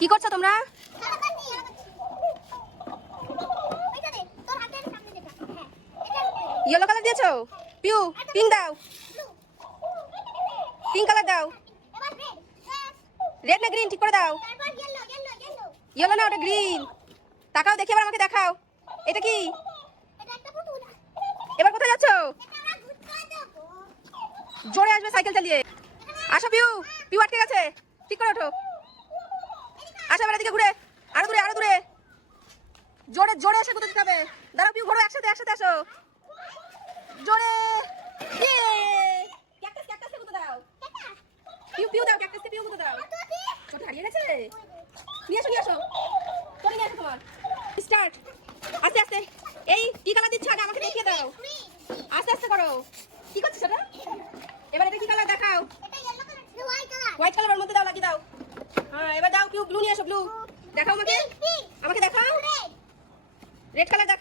কি করছো তোমরা? ইয়েলো কালার দিয়েছো? পিউ পিঙ্ক দাও, পিঙ্ক কালার দাও। রেড না গ্রিন ঠিক করে দাও। ইয়েলো না, ওটা গ্রিন। তাকাও, দেখি এবার আমাকে দেখাও। এটা কি? এবার কোথায় যাচ্ছো? জোরে আসবে সাইকেল চালিয়ে। আসো পিউ, পিউ আটকে গেছে, ঠিক করে ওঠো। আসো এবার এদিকে ঘুরে, আরো দূরে আরো দূরে। জোরে জোরে এসে গুঁতে দিতে হবে। দাঁড়াও পিউ, ঘোরো একসাথে একসাথে আসো। জোরে। ক্যাকটাস ক্যাকটাসে গুঁতে দাও। পিউ পিউ দাও, ক্যাকটাসে পিউ গুঁতে দাও। ছোট হারিয়ে গেছে। নিয়ে আসো নিয়ে আসো, চলে নিয়ে আসো তোমার। স্টার্ট। আস্তে আস্তে। এই কি কালার দিচ্ছ আগে আমাকে দেখিয়ে দাও। আস্তে আস্তে করো। কি করছিস এটা? এবার এটা কি কালার দেখাও। হোয়াইট কালার ওর মধ্যে দাও, লাগিয়ে দাও। হ্যাঁ এবার দাও পিউ, ব্লু নিয়ে আসো, ব্লু দেখাও আমাকে, আমাকে দেখাও। রেড কালার দেখাও।